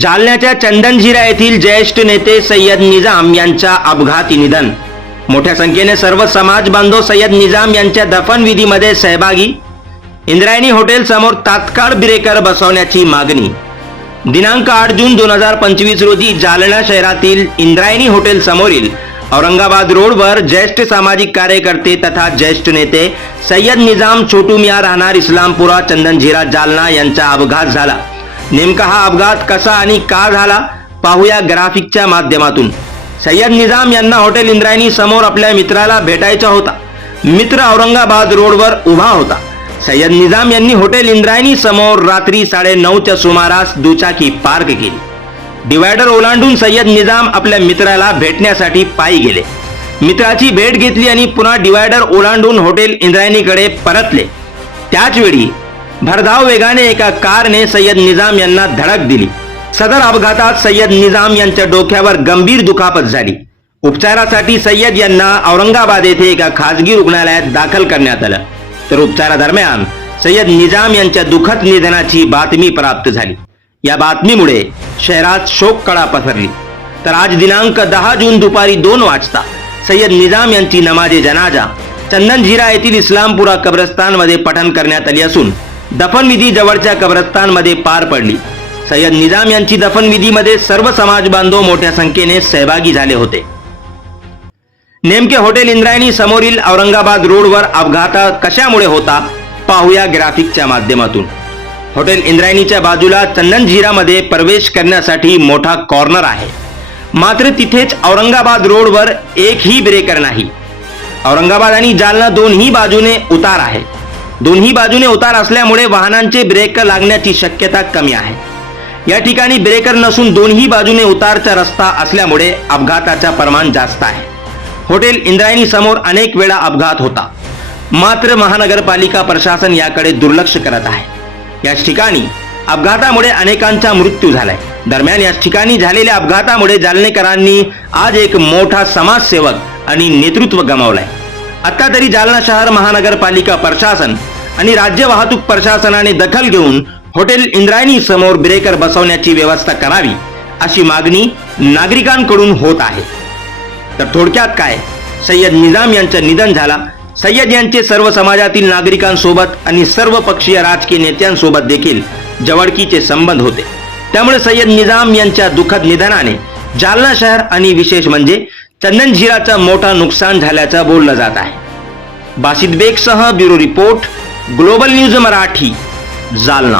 जालन्याच्या चंदनझिरा येथील ज्येष्ठ नेते सय्यद निजाम यांच्या अपघाती निधन. मोठ्या संख्येने सर्व समाज बांधव सय्यद निजाम यांच्या दफनविधीमध्ये सहभागी. इंद्रायणी हॉटेल समोर तात्काळ ब्रेकर बसवण्याची मागणी. दिनांक आठ जून दोन हजार पंचवीस रोजी जालना शहरातील इंद्रायणी हॉटेल समोरील औरंगाबाद रोडवर ज्येष्ठ सामाजिक कार्यकर्ते तथा ज्येष्ठ नेते सय्यद निजाम छोटू मिया राहणार इस्लामपुरा चंदनझिरा जालना यांचा अपघात झाला. नेमका हा अपघात कसा आणि का झाला पाहूया ग्राफिकच्या माध्यमातून. सय्यद निजाम यांना हॉटेल इंद्रायणी समोर आपल्या मित्राला भेटायचा होता. मित्र औरंगाबाद रोडवर उभा होता. सय्यद निजाम यांनी हॉटेल इंद्रायणी समोर रात्री साडे नऊच्या सुमारास दुचाकी पार्क केली. डिवायडर ओलांडून सय्यद निजाम आपल्या मित्राला भेटण्यासाठी पायी गेले. मित्राची भेट घेतली आणि पुन्हा डिवायडर ओलांडून हॉटेल इंद्रायणीकडे परतले. त्याचवेळी भरधाव वेगाने एका कारने सय्यद निजाम यांना धडक दिली. सदर अपघातात सय्यद निजाम यांच्या डोक्यावर गंभीर दुखापत झाली. उपचारासाठी सय्यद यांना औरंगाबाद येथे एका खासगी रुग्णालयात दाखल करण्यात आलं. तर उपचारादरम्यान सय्यद निजाम यांच्या दुखद निधनाची बातमी प्राप्त झाली. या बातमीमुळे शहरात शोक कळा पसरली. तर आज दिनांक दहा जून दुपारी दोन वाजता सय्यद निजाम यांची नमाजे जनाजा चंदनझिरा येथील इस्लामपुरा कब्रस्तानमध्ये पठण करण्यात आली असून दफनविधी जवळच्या कब्रस्तानमध्ये पार पडली. सय्यद निजाम यांची दफनविधीमध्ये सर्व समाज बांधव मोठ्या संख्येने सहभागी झाले होते. नेमके हॉटेल इंद्रायणी समोरील औरंगाबाद रोडवर अपघात कशामुळे होता पाहूया ग्राफिकच्या माध्यमातून. हॉटेल इंद्रायणीच्या बाजूला चंदनझिरामध्ये प्रवेश करण्यासाठी मोठा कॉर्नर आहे. मात्र तिथेच औरंगाबाद रोडवर एकही ब्रेकर नाही. औरंगाबाद आणि जालना दोन्ही बाजूने उतार आहे. दोन्ही बाजूने उतार असल्यामुळे वाहनांचे ब्रेक लागण्याची शक्यता कमी आहे. या ठिकाणी ब्रेकर नसून दोन्ही बाजूने उतारचा रस्ता असल्यामुळे अपघाताचा प्रमाण जास्त आहे. हॉटेल इंद्रायणी समोर अनेक वेळा अपघात होता. मात्र महानगरपालिका प्रशासन याकडे दुर्लक्ष करत आहे. याच ठिकाणी अपघातामुळे अनेकांचा मृत्यू झालाय. दरम्यान याच ठिकाणी झालेल्या अपघातामुळे जालनेकरांनी आज एक मोठा समाजसेवक आणि नेतृत्व गमावलाय. आता तरी जालना शहर महानगरपालिका प्रशासन आणि राज्य वाहतूक प्रशासनाने दखल घेऊन हॉटेल इंद्रायणी समोर ब्रेकर बसवण्याची व्यवस्था करावी अशी मागणी नागरिकांकडून होत आहे. तर थोडक्यात काय? सय्यद निजाम यांचं निधन झाला. सय्यद यांचे सर्व समाजातील नागरिकांसोबत आणि सर्व पक्षीय राजकीय नेत्यांसोबत देखील जवळकीचे संबंध होते. त्यामुळे सय्यद निजाम यांच्या दुःखद निधनाने जालना शहर आणि विशेष म्हणजे चंदनझिराचं मोठा नुकसान झाल्याचं बोललं जात आहे. Basit बेगसह bureau report global news Marathi Jalna.